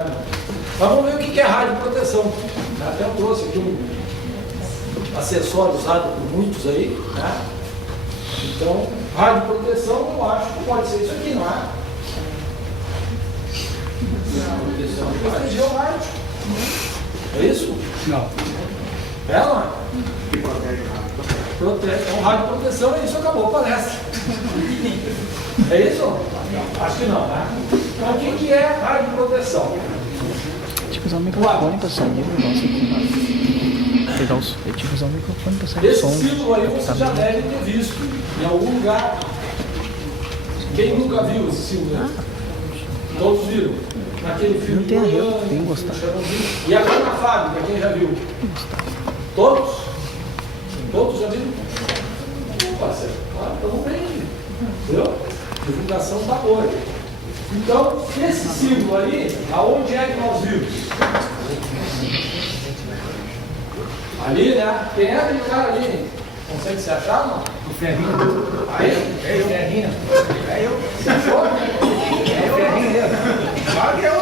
Mas vamos ver o que é radioproteção. Até eu trouxe aqui um acessório usado por muitos aí, né? Então, radioproteção eu acho que pode ser isso aqui, não é? Proteger o rádio. É isso? Não. É, não é? Então, radioproteção é isso, acabou, parece. É isso? Acho que não, né? Então, o que é radioproteção? Tinha que usar o microfone para sair o negócio aqui. Pegar os. Eu tinha que usar o microfone para sair o Esse som. símbolo aí você já deve ter visto em algum lugar. Quem nunca viu esse símbolo? Todos viram? Naquele filme. Não tem a eu tenho gostado. E agora na fábrica, quem já viu? Todos? Todos já viram? Parceiro, estamos bem aqui. Entendeu? A divulgação está boa. Então, esse símbolo ali, aonde é que nós vimos? Ali, né? Quem é aquele cara ali? Consegue se achar, não? O Ferrinho. Aí? É eu. Ferrinho. É eu. Você achou? É o Ferrinho mesmo. Claro que é eu.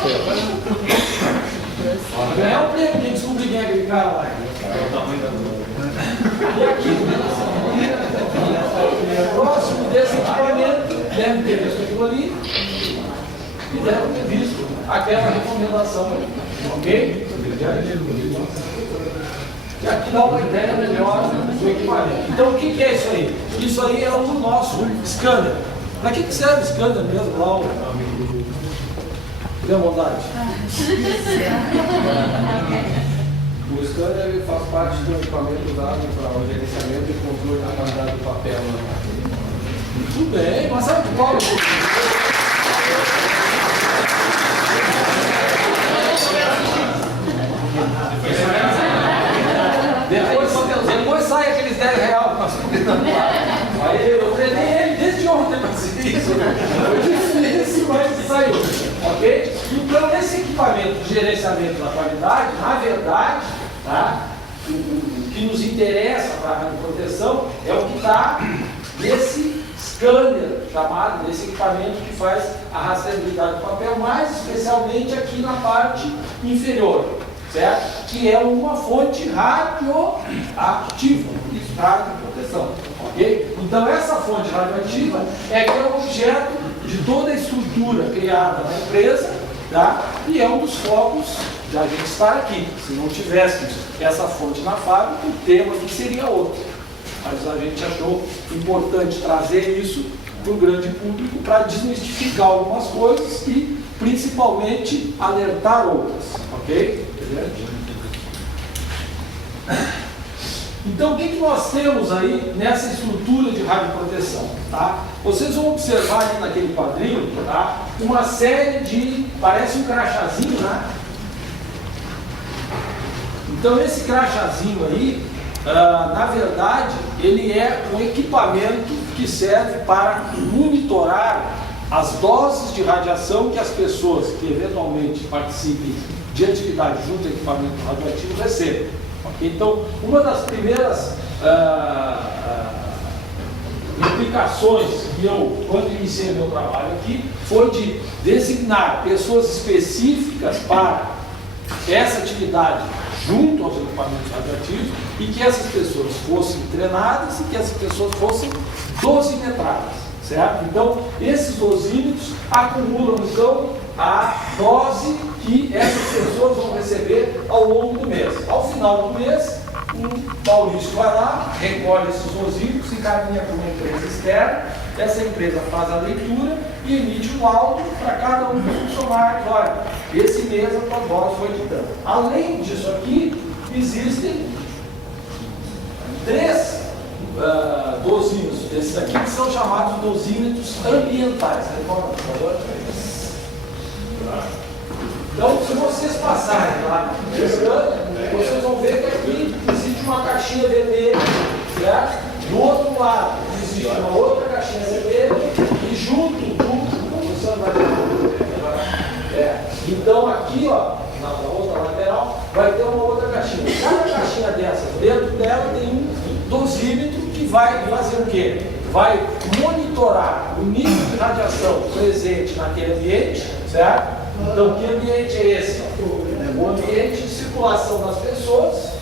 Ganhar um prêmio, quem descobrir quem é aquele cara lá. E aqui, próximo desse equipamento, deve ter visto aquilo ali e deve ter visto aquela recomendação ali. Ok? E aqui dá uma ideia melhor do equipamento. Então, o que é isso aí? Isso aí é o nosso scanner. Para que serve o scanner mesmo lá? Dê uma vontade. O scanner ele faz parte do equipamento usado para o gerenciamento e controle da qualidade do papel. Muito bem, mas sabe qual? Depois sai aqueles 10 reais. Aí eu treinei ele desde ontem para fazer isso. Foi difícil, mas saiu. Ok? Então, esse equipamento de gerenciamento da qualidade, na verdade, tá? O que nos interessa para a radioproteção é o que está nesse scanner chamado, nesse equipamento que faz a rastreabilidade do papel, mais especialmente aqui na parte inferior, certo? Que é uma fonte radioativa, isso, radioproteção, ok? Então essa fonte radioativa é que é o objeto de toda a estrutura criada na empresa, tá? E é um dos focos da gente estar aqui. Se não tivéssemos essa fonte na fábrica, o tema aqui seria outro. Mas a gente achou importante trazer isso para o grande público para desmistificar algumas coisas e principalmente alertar outras, ok? Então, o que nós temos aí nessa estrutura de radioproteção? Tá? Vocês vão observar ali naquele quadrinho, tá? Uma série de, parece um crachazinho, né? Então, esse crachazinho aí, na verdade, ele é um equipamento que serve para monitorar as doses de radiação que as pessoas que eventualmente participem de atividade junto ao equipamento radioativo recebem. Okay? Então, uma das primeiras implicações que eu, quando iniciei meu trabalho aqui, foi de designar pessoas específicas para essa atividade junto aos equipamentos radioativos e que essas pessoas fossem treinadas e que essas pessoas fossem dosimetradas, certo? Então, esses dosímetros acumulam, então, a dose que essas pessoas vão receber ao longo do mês. Ao final do mês, o Maurício vai lá, recolhe esses dosímetros, encaminha para uma empresa externa, essa empresa faz a leitura e emite um laudo para cada um dos funcionários. Olha, esse mês a tua dose foi de tanto. Além disso aqui, existem 3 dosímetros, esses aqui que são chamados dosímetros ambientais. Então, se vocês passarem lá no scanner, vocês vão ver que aqui existe uma caixinha vermelha, certo? Do outro lado existe uma outra caixinha vermelha e junto então aqui, ó, na outra lateral, vai ter uma outra caixinha. Cada caixinha dessas, dentro dela tem um dosímetro que vai fazer o quê? Vai monitorar o nível de radiação presente naquele ambiente, certo? Então, que ambiente é esse? O ambiente de circulação das pessoas.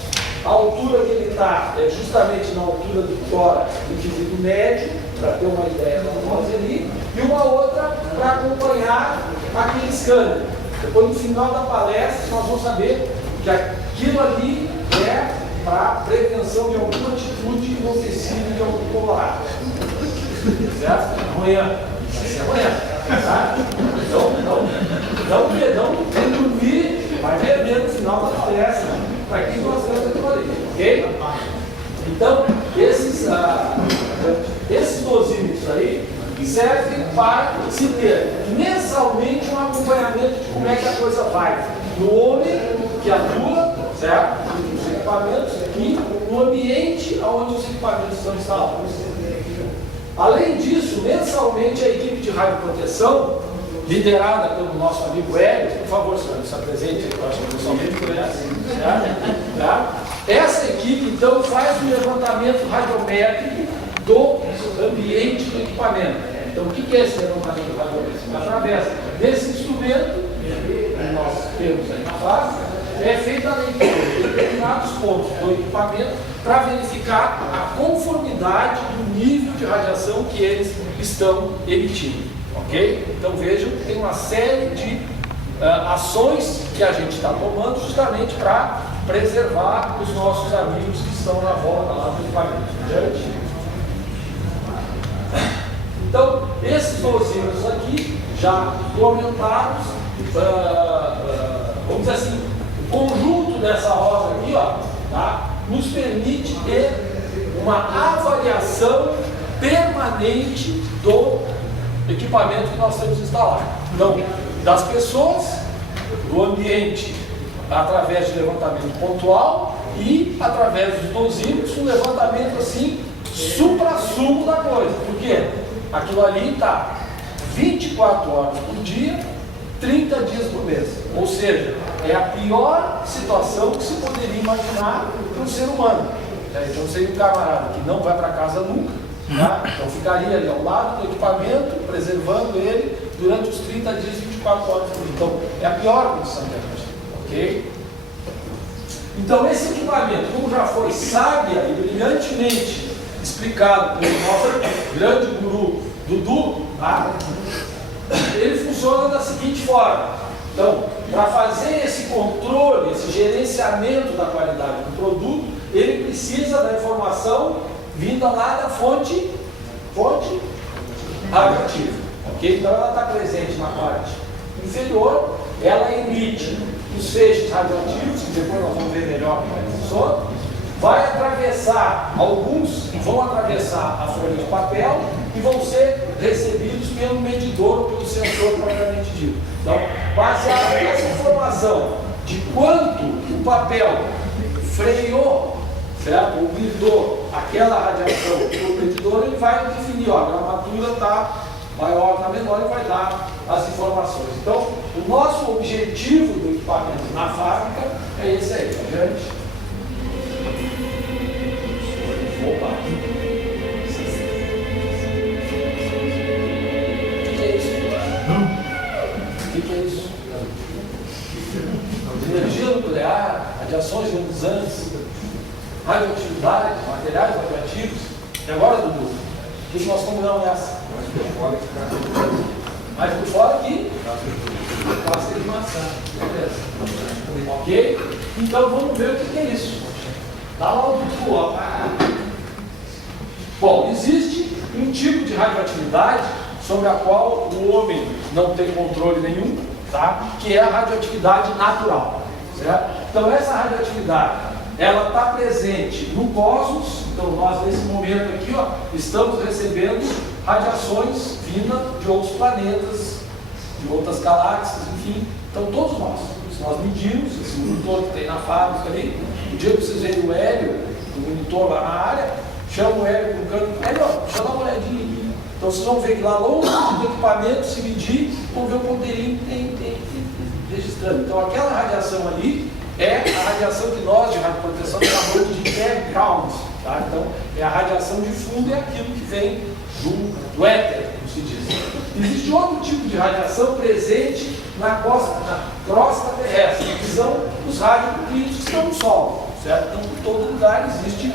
A altura que ele está é justamente na altura do tórax do indivíduo médio, para ter uma ideia da nós ali, e uma outra para acompanhar aquele scanner. Depois, no final da palestra, nós vamos saber que aquilo ali é para prevenção de alguma atitude enlouquecida de algum colorado. Certo? Amanhã. Vai ser amanhã. Tá? Não tem que dormir, vai ver no final da palestra. Para que nós temos aquilo ali. Ok? Então, esses dosímetros aí servem para se ter mensalmente um acompanhamento de como é que a coisa vai. No homem que atua, certo? Os equipamentos aqui, no ambiente onde os equipamentos estão instalados. Além disso, mensalmente a equipe de radioproteção, liderada pelo nosso amigo Hélio, por favor, senhor, se apresente, eu acho que pessoalmente conhece, tá? Essa equipe, então, faz um levantamento radiométrico do ambiente do equipamento. Então, o que é esse levantamento radiométrico? Através desse instrumento, que nós temos aí na fábrica, é feita a leitura de determinados pontos do equipamento para verificar a conformidade do nível de radiação que eles estão emitindo. Ok? Então vejam que tem uma série de ações que a gente está tomando justamente para preservar os nossos amigos que estão na volta lá do equipamento. Então, esses dosímetros aqui, já comentados, vamos dizer assim, o conjunto dessa roda aqui, ó, tá, nos permite ter uma avaliação permanente do equipamento que nós temos instalado. Então, das pessoas, do ambiente, através de levantamento pontual e através dos dosímetros, um levantamento assim, supra-sumo da coisa. Por quê? Aquilo ali está 24 horas por dia, 30 dias por mês. Ou seja, é a pior situação que se poderia imaginar para um ser humano. Então seria um camarada que não vai para casa nunca, tá? Então ficaria ali ao lado do equipamento, preservando ele durante os 30 dias, 24 horas por dia. Então é a pior condição que a gente tem, ok? Então esse equipamento, como já foi sábia e brilhantemente explicado pelo nosso grande guru Dudu, tá? Ele funciona da seguinte forma. Então, para fazer esse controle, esse gerenciamento da qualidade do produto, ele precisa da informação vinda lá da fonte radioativa. Okay? Então, ela está presente na parte inferior, ela emite os feixes radioativos, que depois nós vamos ver melhor como é que funciona, vai atravessar, alguns vão atravessar a folha de papel e vão ser recebidos pelo medidor ou pelo sensor propriamente dito. Então, baseado nessa informação de quanto o papel freou, certo? Ou blindou aquela radiação do medidor, ele vai definir, ó, a gramatura está maior, está menor, e vai dar as informações. Então, o nosso objetivo do equipamento na fábrica é esse aí, tá grande? Opa! O que é isso? Energia nuclear, radiações ionizantes, radioatividade, materiais radioativos. E agora, Dudu, o que nós combinamos nessa? Mais por fora aqui, casca de maçã. Beleza. Ok? Então vamos ver o que é isso. Dá lá o Dudu, ó. Bom, existe um tipo de radioatividade sobre a qual o homem não tem controle nenhum, tá? Que é a radioatividade natural, certo? Então essa radioatividade, ela está presente no cosmos. Então nós nesse momento aqui, ó, estamos recebendo radiações vindas de outros planetas, de outras galáxias, enfim. Então todos nós, se nós medirmos esse monitor que tem na fábrica ali, o dia que vocês verem o Hélio, o monitor lá na área, chama o Hélio para o canto, Hélio, deixa eu dar uma olhadinha aqui. Então vocês vão ver que lá longe do equipamento, se medir, vão ver o ponteirinho tem registrando. Então aquela radiação ali é a radiação que nós de radioproteção chamamos de background, tá? Então é a radiação de fundo, é aquilo que vem do éter, como se diz. Existe outro tipo de radiação presente na crosta terrestre, que são os radionuclídeos que estão no solo, certo? Então, por todo lugar existe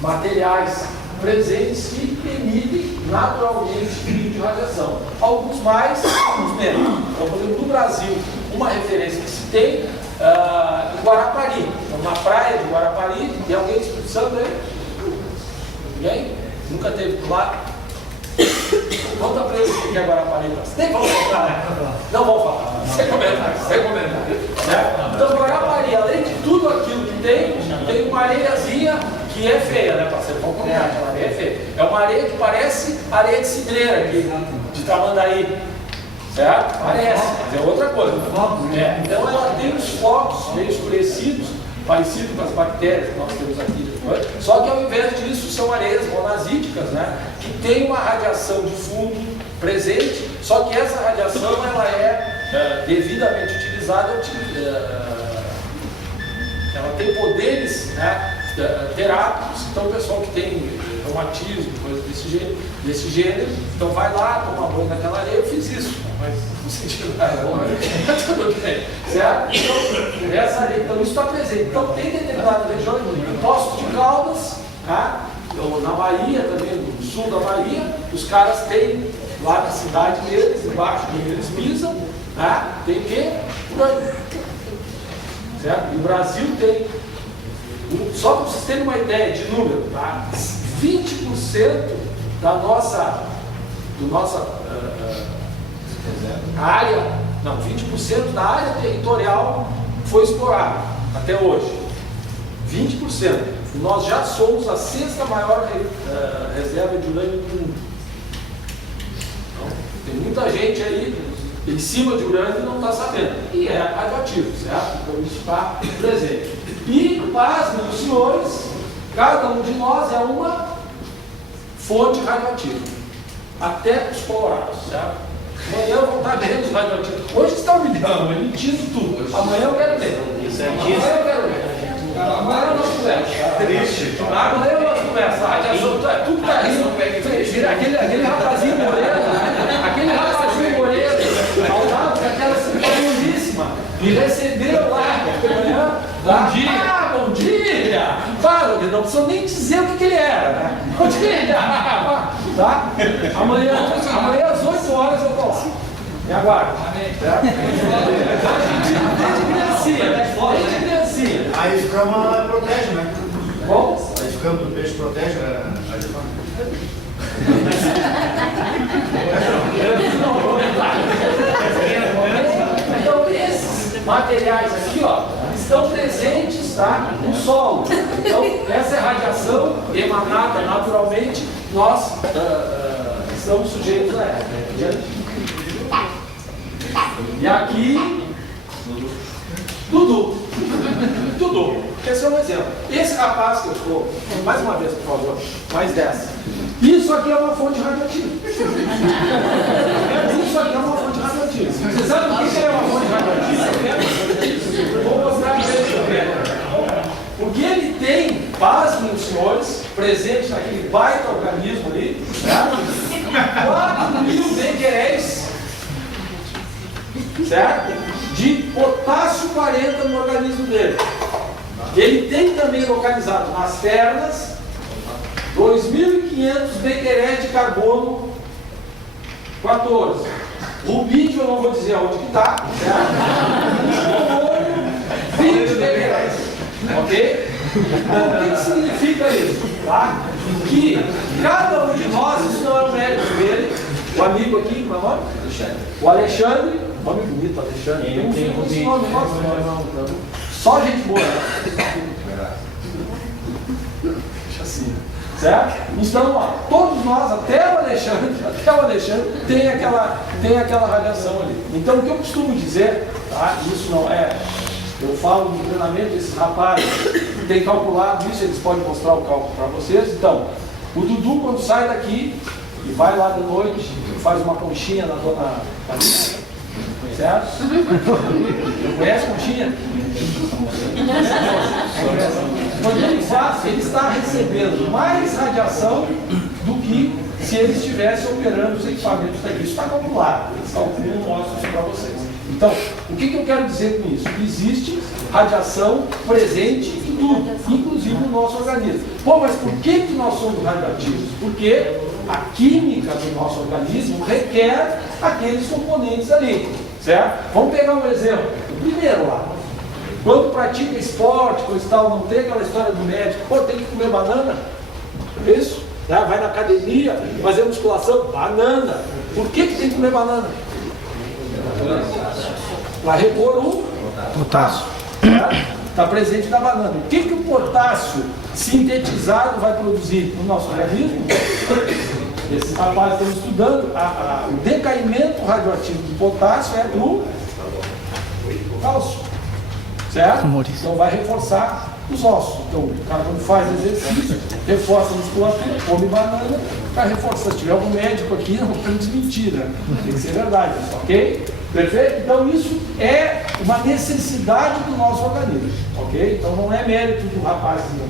materiais presentes que emitem naturalmente tipo de radiação. Alguns mais, alguns menos. Então, por exemplo, no Brasil, uma referência que se tem em Guarapari. Então, na praia de Guarapari, tem alguém expulsando aí? Ninguém? Nunca teve lá? Conta pra eles o que é Guarapari. Nem vamos falar, né? Não vamos falar. Sem comentário, sem comentário. Certo? Então, Guarapari, além de tudo aquilo que tem uma areiazinha que é feia, né, parceiro? Vamos combinar, a areia é feia. É uma areia que parece areia de cidreira aqui, de Tamandaí. Certo? Parece, mas é outra coisa. Então ela tem os focos meio escurecidos, parecido com as bactérias que nós temos aqui. Só que ao invés disso são areias monazíticas, né? Que tem uma radiação de fundo presente, só que essa radiação ela é devidamente utilizada, ela tem poderes, né, terápicos. Então o pessoal que tem reumatismo, coisa desse gênero, então vai lá, toma banho naquela areia. Eu fiz isso, mas não sentido nada, tudo bem, certo? Então, essa areia, então isso está presente. Então tem determinadas regiões, em Poços de Caldas, tá? Então, na Bahia também, no sul da Bahia, os caras têm lá na cidade deles, embaixo do que eles pisam, tá? Tem o quê? Urânio. Certo? E o Brasil tem, só para vocês terem uma ideia de número, tá? 20% da nossa área, não, 20% da área territorial foi explorada até hoje. 20%. Nós já somos a 6ª maior reserva de urânio do mundo. Então, tem muita gente aí em cima de urânio e não está sabendo. E é radioativo, certo? Então isso está presente. E, pasmem os senhores, cada um de nós é uma fonte radioativa. Até os colorados, certo? Amanhã eu vou estar menos radioativo. Hoje está humilhando, mentindo tudo. Amanhã eu quero ver. Amanhã eu quero ver. Amanhã nós conversamos. Triste. Amanhã nós conversamos. A radiação, tudo está rindo. Aquele rapazinho moreno, ao lado daquela simpatizíssima, me recebeu lá amanhã. Bom dia! Ah, bom dia! Fala, não precisa nem dizer o que ele era, né? Bom dia! Tá? Amanhã às 8 horas eu estou lá. Me aguarda. Desde criancinha. A escama protege, né? Bom? A escama do peixe protege a escama. Então esses materiais aqui, ó, estão presentes, tá, no solo. Então essa é a radiação emanada naturalmente, nós estamos sujeitos a ela. E aqui, Dudu. Esse é um exemplo. Esse rapaz que eu estou, mais uma vez, por favor, mais dessa. Isso aqui é uma fonte radioativa. Isso aqui é uma fonte radioativa. Você sabe o que é uma fonte radioativa? Vou mostrar para vocês. Porque ele tem, pasmem os senhores, presente naquele baita organismo ali, certo? 4.000 becqueréis, certo? De potássio 40 no organismo dele. Ele tem também localizado nas pernas 2.500 becqueréis de carbono 14. Rubídio eu não vou dizer onde que está, certo? 20 becqueréis. Ok? Então, o que significa isso? Tá? Que cada um de nós, isso não é o mérito dele, o amigo aqui, qual é o nome? O Alexandre, nome bonito, Alexandre. Tem um filho com esse nome, nossa, só gente boa, né? Deixa assim. Certo? Então, ó, todos nós, até o Alexandre, tem aquela radiação ali. Então, o que eu costumo dizer, tá? Isso não é. Eu falo no treinamento, esses rapazes têm calculado isso, eles podem mostrar o cálculo para vocês. Então, o Dudu, quando sai daqui e vai lá de noite, faz uma conchinha na dona Camila, certo? Não conhece conchinha? Quando ele faz, ele está recebendo mais radiação do que se eles estivessem operando os equipamentos daqui. Isso está calculado, eles calculam, mostram isso para vocês. Então, o que eu quero dizer com isso? Que existe radiação presente em tudo, inclusive no nosso organismo. Pô, mas por que nós somos radioativos? Porque a química do nosso organismo requer aqueles componentes ali, certo? Vamos pegar um exemplo. O primeiro lá. Quando pratica esporte, coisa e tal, não tem aquela história do médico, pô, tem que comer banana? Isso? Tá? Vai na academia, fazer musculação, banana. Por que tem que comer banana? Para repor o potássio. Está presente na banana. O que o potássio sintetizado vai produzir no nosso organismo? Esses rapazes estão estudando o decaimento radioativo do potássio é do cálcio. Certo? Então vai reforçar os ossos. Então o cara quando faz exercício, reforça a musculatura, come banana para reforçar. Se tiver algum médico aqui, não vou desmentir, né? Tem que ser verdade, ok? Perfeito? Então isso é uma necessidade do nosso organismo, ok? Então não é mérito do rapaz, não.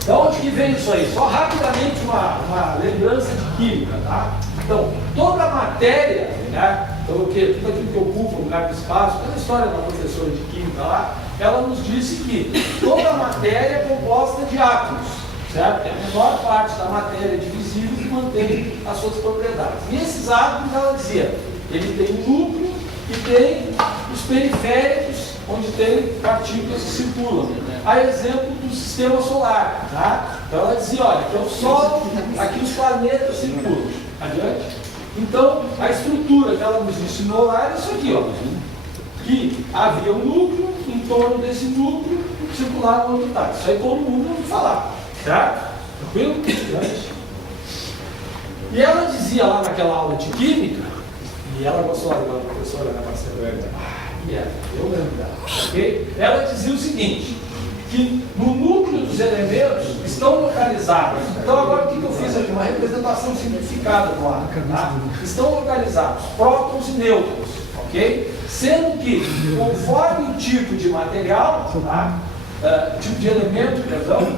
Então onde que vem isso aí? Só rapidamente uma lembrança de química, tá? Então, toda a matéria, né? Então, tudo aquilo que ocupa o lugar do espaço, toda a história da professora de química lá, ela nos disse que toda a matéria é composta de átomos, certo? É a menor parte da matéria divisível que mantém as suas propriedades. E esses átomos, ela dizia, ele tem um núcleo e tem os periféricos, onde tem partículas que circulam. A exemplo do sistema solar, tá? Então ela dizia, olha, aqui é o Sol, aqui os planetas circulam. Adiante? Então, a estrutura que ela nos ensinou lá era isso aqui, ó. Que havia um núcleo, em torno desse núcleo circulavam orbitais. Isso aí todo mundo ouviu falar, certo? Tranquilo? Adiante? E ela dizia lá naquela aula de química, e ela gostou da professora, né, parceira? Eu lembro dela, ok? Ela dizia o seguinte, que no núcleo dos elementos estão localizados. Então agora o que eu fiz aqui? Uma representação simplificada do ar. Tá? Estão localizados prótons e nêutrons, ok? Sendo que, conforme o tipo de material, tá? Tipo de elemento, perdão,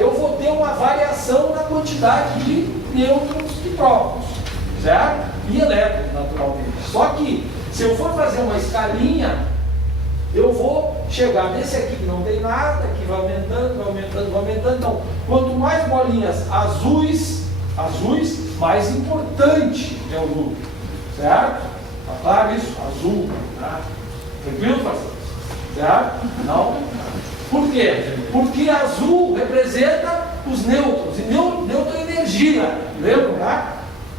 eu vou ter uma variação na quantidade de nêutrons e prótons, certo? E elétrons, naturalmente. Só que, se eu for fazer uma escalinha, eu vou chegar nesse aqui que não tem nada, que vai aumentando, vai aumentando, vai aumentando. Então, quanto mais bolinhas azuis, mais importante é o núcleo, certo? Tá claro isso? Azul, tá? Tranquilo, parceiro? Certo? Não? Por quê? Porque azul representa os nêutrons, e nêutron é energia, lembra, tá?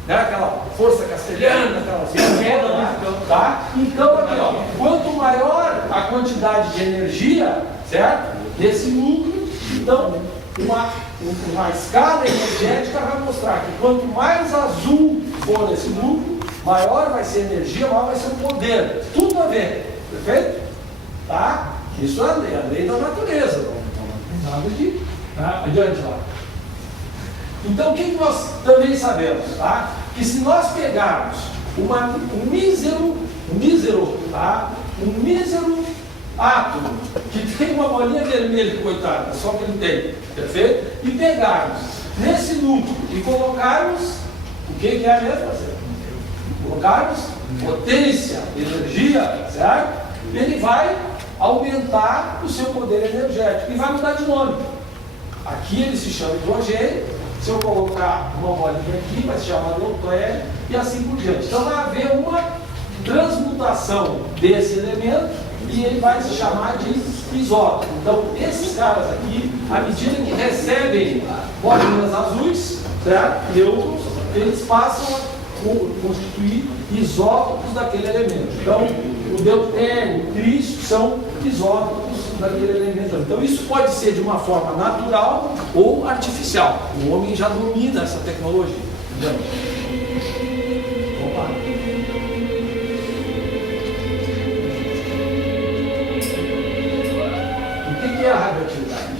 Né? Aquela força castelhana, aquela queda, né? Tá? Então, aqui, ó, quanto maior a quantidade de energia, certo? Desse núcleo, então, uma escala energética vai mostrar que quanto mais azul for esse núcleo, maior vai ser a energia, maior vai ser o poder. Tudo a ver, perfeito? Tá? Isso é a lei da natureza, não tem nada de... Tá? Adiante lá. Então, o que nós também sabemos? Tá? Que se nós pegarmos um mísero átomo que tem uma bolinha vermelha, coitada, só que ele tem, perfeito? E pegarmos nesse núcleo e colocarmos, o que é mesmo? Colocarmos potência, energia, certo? Ele vai aumentar o seu poder energético e vai mudar de nome. Aqui ele se chama hidrogênio. Se eu colocar uma bolinha aqui, vai se chamar deutério e assim por diante. Então vai haver uma transmutação desse elemento e ele vai se chamar de isótopo. Então esses caras aqui, à medida que recebem bolinhas azuis, certo? Nêutrons, eles passam a constituir isótopos daquele elemento. Então o deutério, o trício são isótopos daquele elemento. Então isso pode ser de uma forma natural ou artificial. O homem já domina essa tecnologia. Entendeu? Opa. O que é a radioatividade?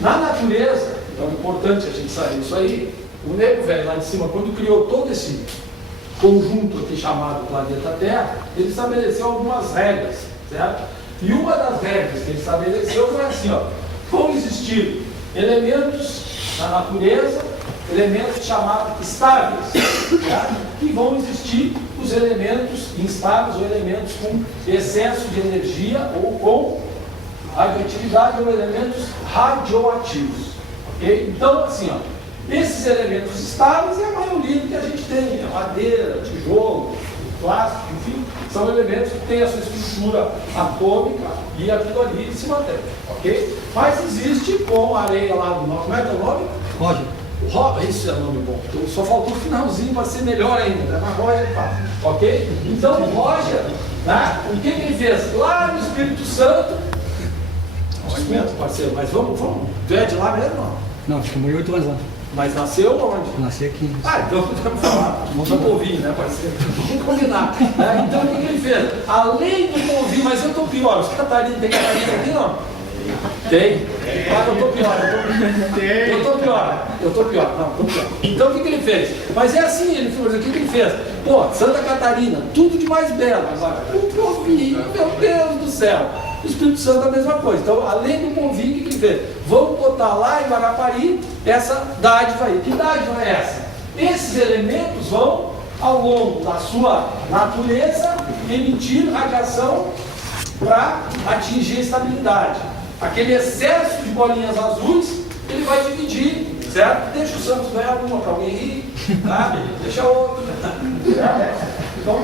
Na natureza, então é importante a gente saber isso aí, o nego velho lá de cima, quando criou todo esse conjunto aqui chamado planeta Terra, ele estabeleceu algumas regras, certo? E uma das regras que ele estabeleceu foi assim, ó, vão existir elementos na natureza elementos chamados estáveis, tá? Que vão existir os elementos instáveis ou elementos com excesso de energia ou com radioatividade ou elementos radioativos. Okay? Então, assim, ó, esses elementos estáveis é a maioria que a gente tem, né? Madeira, tijolo, plástico, enfim, são elementos que têm a sua estrutura atômica e aquilo ali se mantém, ok? Mas existe, como a areia lá do nosso, como é que é o nome? Roger. Isso é nome bom. Então, só faltou o finalzinho para ser melhor ainda, né? Mas Roger fala, ok? Então o Roger, né? O que ele fez? Lá no Espírito Santo, desculpa, parceiro, mas vamos, tu é de lá mesmo, não? Não, acho que morreu 8 anos lá. Mas nasceu onde? Nasci aqui. Ah, então vamos falar. Vamos ouvir, né, parceiro? Vamos combinar. Né? Então o que ele fez? Além do ouvir, mas eu estou pior. Os Catarina, tem Catarina aqui não? Tem? Ah, eu estou pior. Eu estou pior. Não, estou pior. Então o que ele fez? Mas é assim, ele fez. O que ele fez? Pô, Santa Catarina, tudo de mais belo. Agora, o povinho, meu Deus do céu. O Espírito Santo é a mesma coisa. Então, além do povinho, o que ele fez? Vamos botar lá em Guarapari essa dádiva aí. Que dádiva é essa? Esses elementos vão, ao longo da sua natureza, emitir radiação para atingir a estabilidade. Aquele excesso de bolinhas azuis, ele vai dividir, certo? Deixa o Santos ganhar uma para alguém rir, tá? Deixa outro. Então,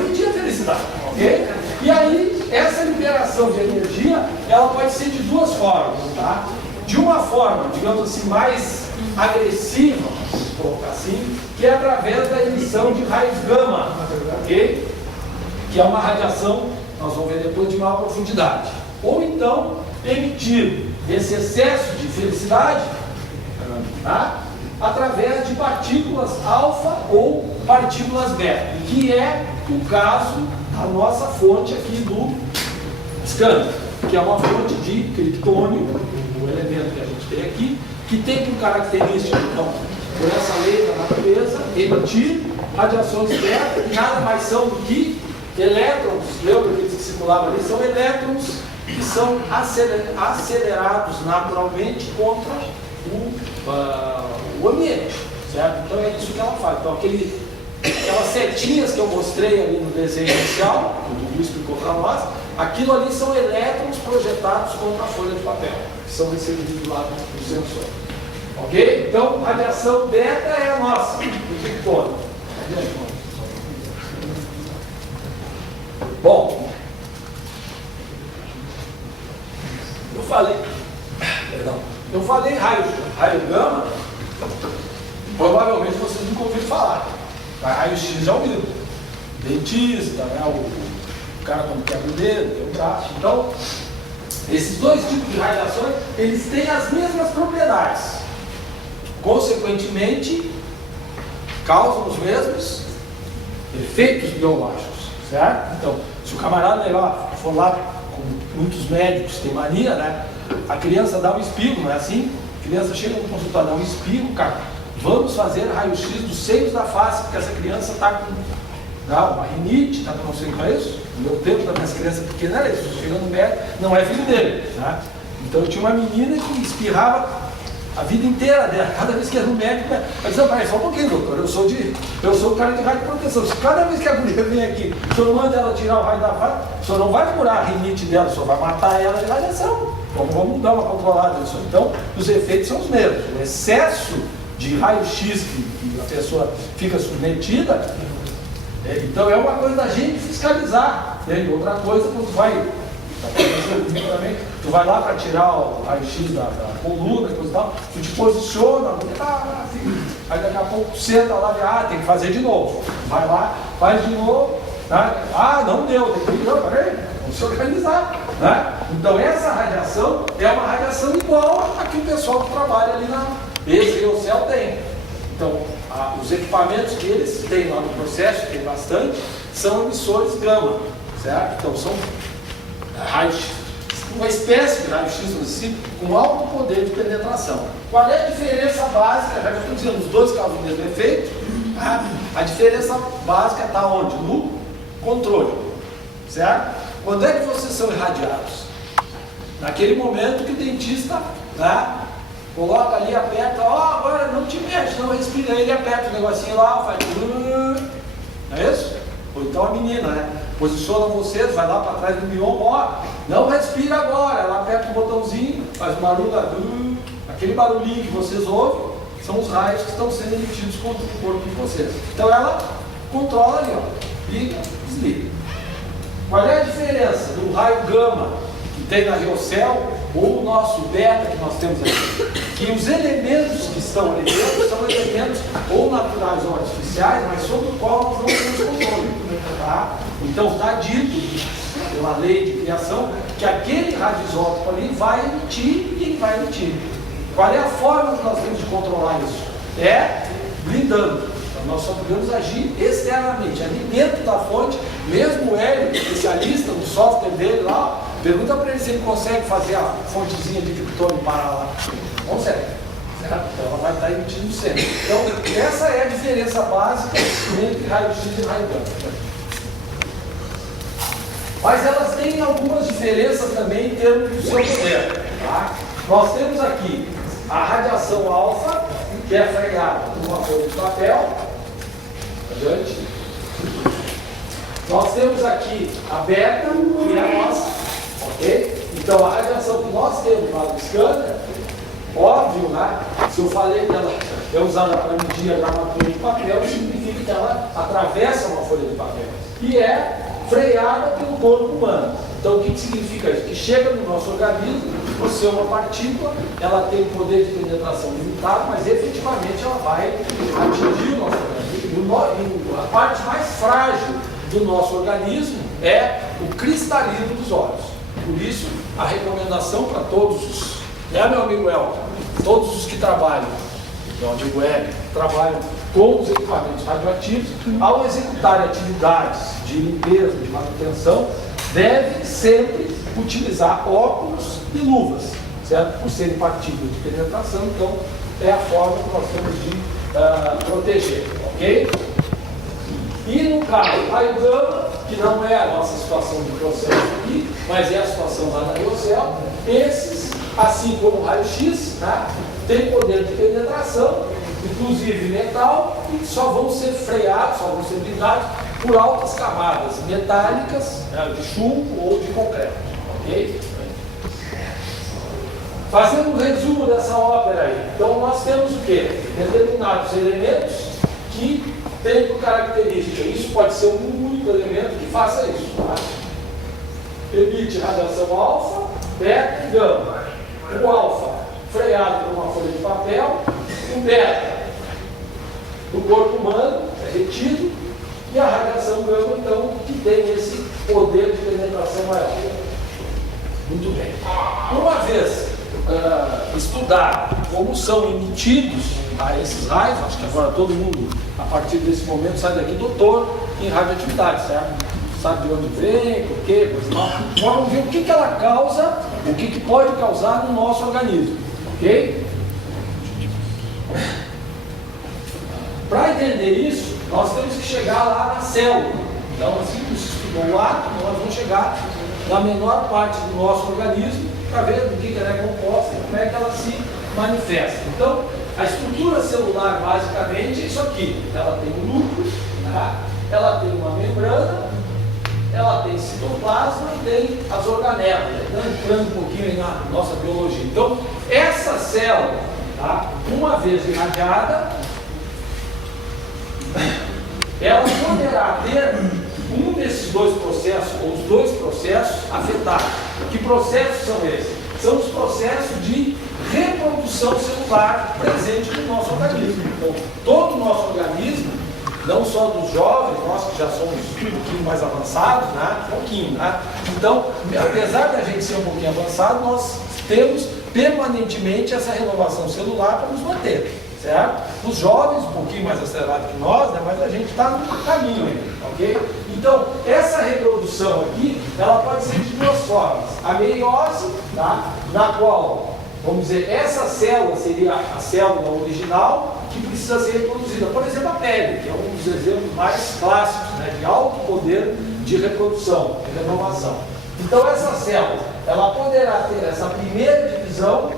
dividir a felicidade, ok? E aí, essa liberação de energia, ela pode ser de duas formas, tá? De uma forma, digamos assim, mais agressiva, vamos colocar assim, que é através da emissão de raios gama, ok? Que é uma radiação, nós vamos ver depois, de maior profundidade. Ou então, emitir esse excesso de felicidade, tá? Através de partículas alfa ou partículas beta, que é o caso da nossa fonte aqui do escândalo, que é uma fonte de criptônio, o elemento que a gente tem aqui, que tem por característica, então, por essa lei da natureza, emitir radiações beta, que nada mais são do que elétrons, lembra aqueles que circulavam ali? São elétrons que são acelerados naturalmente contra o ambiente, certo? Então é isso que ela faz. Então aquelas setinhas que eu mostrei ali no desenho inicial, que o Dudu explicou para nós, aquilo ali são elétrons projetados contra a folha de papel, que são recebidos lá no sensor. Ok? Então, a radiação beta é a nossa, do criptônio. Bom, eu falei raio gama, provavelmente vocês nunca ouviram falar. Raio-X já ouviram. Dentista, né? O cara quando quebra o dedo, tem o braço. Então, esses dois tipos de radiações, eles têm as mesmas propriedades. Consequentemente, causam os mesmos efeitos biológicos, certo? Então, se o camarada for lá, como muitos médicos têm mania, né? A criança dá um espirro, não é assim? A criança chega no consultório, dá um espirro, cara, vamos fazer raio-x dos seios da face, porque essa criança está com uma rinite, está com não sei o que é isso. No meu tempo, da minha criança pequena era isso, chegando no médico, não é filho dele, né? Então eu tinha uma menina que espirrava a vida inteira dela, cada vez que ia no médico, eu dizia, pai, só um pouquinho, doutor, eu sou o cara de raio de proteção. Se cada vez que a mulher vem aqui, o senhor manda ela tirar o raio da face, o senhor não vai curar a rinite dela, o senhor vai matar ela de radiação. Vamos dar uma controlada nisso. Então, os efeitos são os mesmos. O excesso de raio-x que a pessoa fica submetida, então é uma coisa da gente fiscalizar. E outra coisa, quando tu vai lá para tirar o raio-x da coluna, coisa e tal, tu te posiciona, aí daqui a pouco tu senta lá e tem que fazer de novo. Vai lá, faz de novo, né? Não deu, tem que ir, peraí, vamos se organizar. Né? Então essa radiação é uma radiação igual a que o pessoal que trabalha ali na ESA tem. Então, os equipamentos que eles têm lá no processo, tem bastante, são emissores gama, certo? Então são raios, uma espécie de raio-x assim, com alto poder de penetração. Qual é a diferença básica? Já que eu estou dizendo, os dois causam o mesmo efeito. A diferença básica está onde? No controle, certo? Quando é que vocês são irradiados? Naquele momento que o dentista, né, coloca ali, aperta, ó, agora não te mexe, não respira, ele aperta o negocinho lá, faz. Não é isso? Ou então a menina, né? Posiciona vocês, vai lá para trás do mioma, ó, não respira agora, ela aperta o botãozinho, faz um barulho, aquele barulhinho que vocês ouvem, são os raios que estão sendo emitidos contra o corpo de vocês. Então ela controla ali, ó, liga, desliga. Qual é a diferença do raio gama que tem na Riocel ou o nosso beta que nós temos aqui? Que os elementos que estão ali dentro são elementos ou naturais ou artificiais, mas sobre o qual nós não temos controle. Tá? Então está dito pela lei de criação que aquele radioisótopo ali vai emitir e ele vai emitir. Qual é a forma que nós temos de controlar isso? É blindando. Então, nós só podemos agir externamente, ali dentro da fonte. Mesmo o Hélio, especialista no software dele lá, pergunta para ele se ele consegue fazer a fontezinha de criptônio parar lá. Consegue, certo? Então ela vai estar emitindo sempre. Então essa é a diferença básica entre raio-x e raio-gama. Mas elas têm algumas diferenças também em termos do seu poder. Tá? Nós temos aqui a radiação alfa, que é freada por uma folha de papel. Adiante. Nós temos aqui a beta, que é a nossa. Ok? Então a radiação que nós temos lá no scanner, óbvio, né? Se eu falei que ela é usada para medir a gramatura de papel, significa que ela atravessa uma folha de papel. E é freada pelo corpo humano. Então o que significa isso? Que chega no nosso organismo, você é uma partícula, ela tem um poder de penetração limitado, mas efetivamente ela vai atingir o nosso organismo. A parte mais frágil do nosso organismo é o cristalino dos olhos. Por isso, a recomendação para todos os, né, meu amigo Elton, todos os que trabalham, meu amigo Hélio, trabalham com os equipamentos radioativos, ao executar atividades de limpeza, de manutenção, deve sempre utilizar óculos e luvas, certo? Por serem partículas de penetração, então é a forma que nós temos de proteger, ok? E no caso, raio gama, que não é a nossa situação de processo aqui, mas é a situação lá na Riocel, esses, assim como o raio-x, né, tem poder de penetração, inclusive metal, e só vão ser freados, só vão ser blindados por altas camadas metálicas, né, de chumbo ou de concreto, ok? Fazendo um resumo dessa ópera aí, então nós temos o quê? Determinados elementos que têm por característica, isso pode ser um único elemento que faça isso, tá? Emite radiação alfa, beta e gama. O alfa freado por uma folha de papel, o beta do corpo humano é retido, e a radiação gama, então, que tem esse poder de penetração maior. Muito bem. Uma vez estudar como são emitidos esses raios, acho que agora todo mundo, a partir desse momento, sai daqui doutor em radioatividade, certo? Sabe de onde vem, por quê, coisa tal. Vamos ver o que ela causa, o que pode causar no nosso organismo, ok? Para entender isso, nós temos que chegar lá na célula. Então, assim que se estudou o átomo, nós vamos chegar na menor parte do nosso organismo para ver do que ela é composta e como é que ela se manifesta. Então, a estrutura celular, basicamente, é isso aqui. Ela tem um núcleo, tá? Ela tem uma membrana, ela tem citoplasma e tem as organelas, entrando um pouquinho aí na nossa biologia. Então, essa célula, tá? Uma vez irradiada, ela poderá ter um desses dois processos, ou os dois processos afetados. Que processos são esses? São os processos de reprodução celular presente no nosso organismo. Então, todo o nosso organismo, não só dos jovens, nós que já somos um pouquinho mais avançados, né? Um pouquinho, né? Então, apesar da gente ser um pouquinho avançado, nós temos permanentemente essa renovação celular para nos manter, certo? Os jovens, um pouquinho mais acelerado que nós, né? Mas a gente está no caminho ainda, ok? Então, essa reprodução aqui, ela pode ser de duas formas. A meiose, tá? Na qual, vamos dizer, essa célula seria a célula original que precisa ser reproduzida. Por exemplo, a pele, que é um dos exemplos mais clássicos, né, de alto poder de reprodução, de renovação. Então, essa célula, ela poderá ter essa primeira divisão,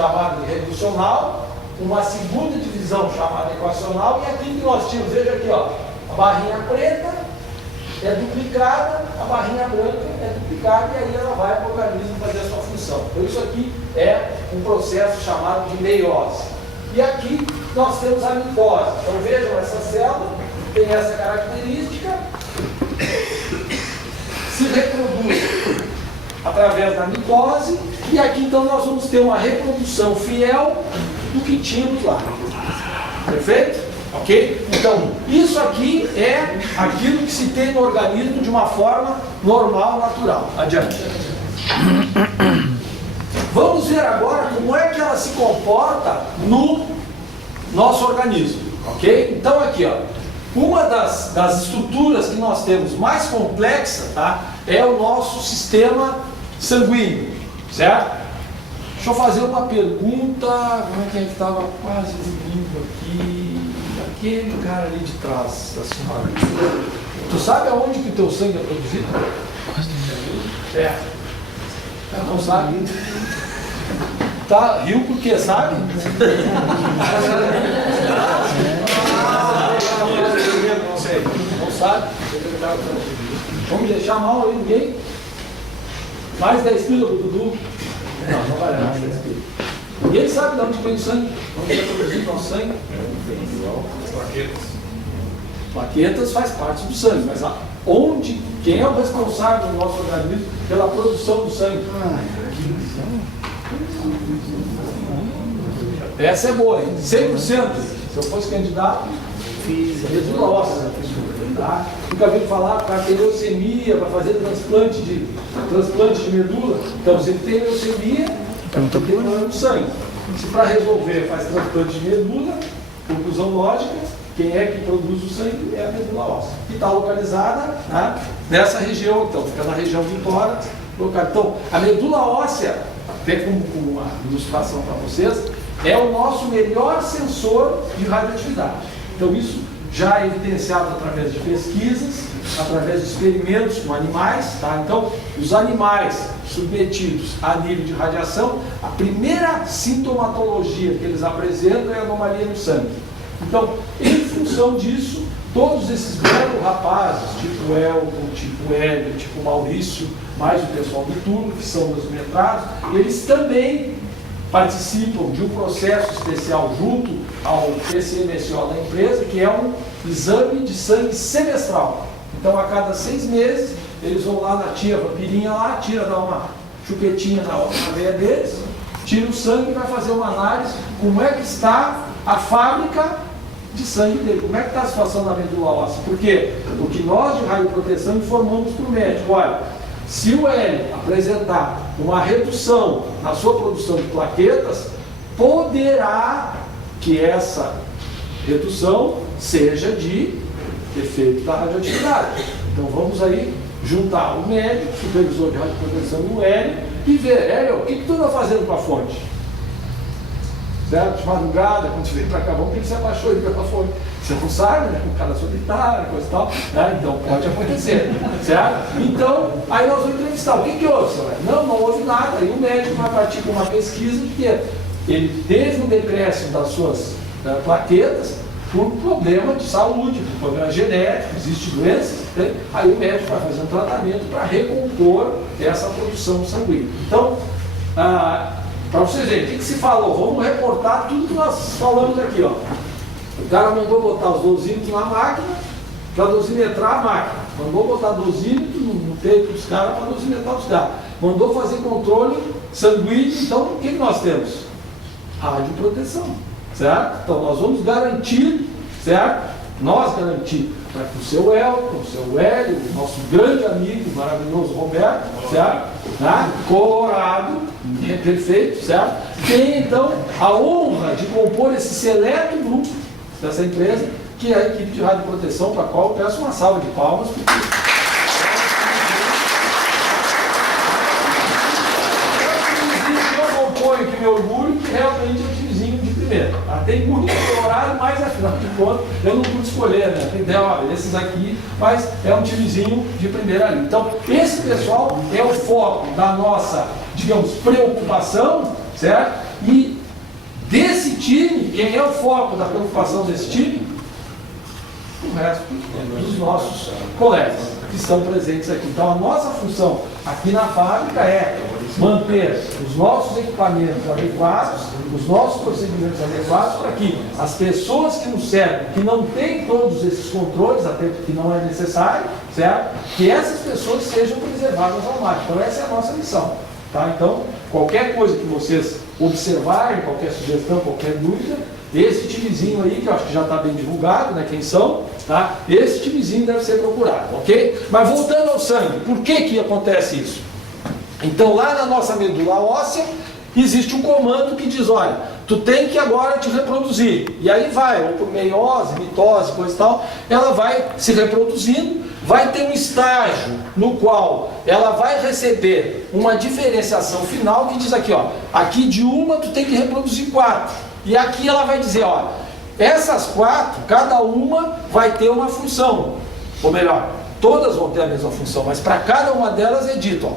chamada de reducional, uma segunda divisão chamada equacional, e aqui que nós tínhamos, veja aqui, ó, a barrinha preta é duplicada, a barrinha branca é duplicada, e aí ela vai para o organismo fazer a sua função. Então isso aqui é um processo chamado de meiose. E aqui nós temos a micose. Então vejam, essa célula tem essa característica, se reproduz através da micose, e aqui então nós vamos ter uma reprodução fiel do que tínhamos lá. Perfeito? Ok? Então, isso aqui é aquilo que se tem no organismo de uma forma normal, natural. Adiante. Vamos ver agora como é que ela se comporta no nosso organismo. Ok? Então aqui, ó, uma das estruturas que nós temos mais complexa, tá, é o nosso sistema sanguíneo, certo? Deixa eu fazer uma pergunta. Como é que estava quase dormindo aqui? Aquele cara ali de trás da senhora. Tu sabe aonde que o teu sangue é produzido? É. Não sabe? Tá, riu porque sabe? Não sei. Não sabe? Vamos deixar mal aí ninguém? Mais 10 pila pro Dudu? Não vai dar mais 10 pila. Ninguém sabe de onde vem o sangue? Onde é produzido o nosso sangue? Plaquetas faz parte do sangue, mas onde, quem é o responsável do nosso organismo pela produção do sangue? Essa é boa, hein? 100%. Se eu fosse candidato, medula óssea. Tá? Nunca ouviu falar para ter leucemia, para fazer transplante de medula? Então, se ele tem leucemia, tem problema no sangue. Se para resolver faz transplante de medula, conclusão lógica, quem é que produz o sangue é a medula óssea, que está localizada, né, nessa região, então, fica na região do tórax. Então, a medula óssea, até como uma ilustração para vocês, é o nosso melhor sensor de radioatividade. Então, isso já é evidenciado através de pesquisas, através de experimentos com animais, tá? Então, os animais submetidos a nível de radiação, a primeira sintomatologia que eles apresentam é anomalia no sangue. Então, em função disso, todos esses belos rapazes, tipo Elton, tipo Hélio, tipo Maurício, mais o pessoal do turno, que são os metrados, eles também participam de um processo especial junto ao PCMSO da empresa, que é um exame de sangue semestral. Então, a cada 6 meses, eles vão lá na tia vampirinha lá, dá uma chupetinha na veia deles, tira o sangue e vai fazer uma análise como é que está a fábrica de sangue dele, como é que está a situação da medula óssea. Porque o que nós de radioproteção informamos para o médico, olha, se o L apresentar uma redução na sua produção de plaquetas, poderá que essa redução seja de efeito da radioatividade. Então vamos aí juntar o médico, supervisor de radioproteção e o L, e ver, Hélio, o que tu anda fazendo com a fonte? Certo? De madrugada, quando você veio para cá, vamos que você abaixou ele pela fonte. Você não sabe, né? Com cara solitário, coisa e tal. Né? Então pode acontecer, certo? Então, aí nós vamos entrevistar. O que houve, senhor? Não houve nada. Aí o médico vai partir com uma pesquisa de que ele teve um decréscimo das suas plaquetas por problema de saúde, por problema genético, existem doenças. Né? Aí o médico vai fazer um tratamento para recompor essa produção sanguínea. Então, para vocês verem, o que se falou? Vamos reportar tudo que nós falamos aqui, ó. O cara mandou botar os dosímetros na máquina para dosimetrar a máquina. Mandou botar dosímetro no peito dos caras para dosimetrar os caras. Mandou fazer controle sanguíneo. Então, o que nós temos? Radioproteção, certo? Então, nós vamos garantir, certo? Nós garantir para que o seu Elton, o seu Hélio, o nosso grande amigo, maravilhoso Roberto, certo? Né? Colorado, perfeito, certo? Tem então a honra de compor esse seleto grupo dessa empresa, que é a equipe de radioproteção, para a qual eu peço uma salva de palmas. Eu componho que me orgulho, que realmente é o timezinho de primeira. Tá? Tem muito horário, mas afinal de contas eu não pude escolher, né? Tem esses aqui, mas é um timezinho de primeira ali. Então, esse pessoal é o foco da nossa, digamos, preocupação, certo? E time, quem é o foco da preocupação desse time? O resto dos nossos colegas que estão presentes aqui. Então a nossa função aqui na fábrica é manter os nossos equipamentos adequados, os nossos procedimentos adequados, para que as pessoas que nos servem, que não têm todos esses controles, até porque não é necessário, certo? Que essas pessoas sejam preservadas ao máximo. Então essa é a nossa missão. Tá? Então, qualquer coisa que vocês observarem, qualquer sugestão, qualquer dúvida, esse timezinho aí, que eu acho que já está bem divulgado, né, quem são, tá? Esse timezinho deve ser procurado, ok? Mas voltando ao sangue, por que acontece isso? Então, lá na nossa medula óssea, existe um comando que diz, olha, tu tem que agora te reproduzir. E aí vai, ou por meiose, mitose, coisa e tal, ela vai se reproduzindo, vai ter um estágio no qual ela vai receber uma diferenciação final que diz aqui, ó, aqui de uma tu tem que reproduzir 4. E aqui ela vai dizer, ó, essas 4, cada uma vai ter uma função. Ou melhor, todas vão ter a mesma função, mas para cada uma delas é dito, ó,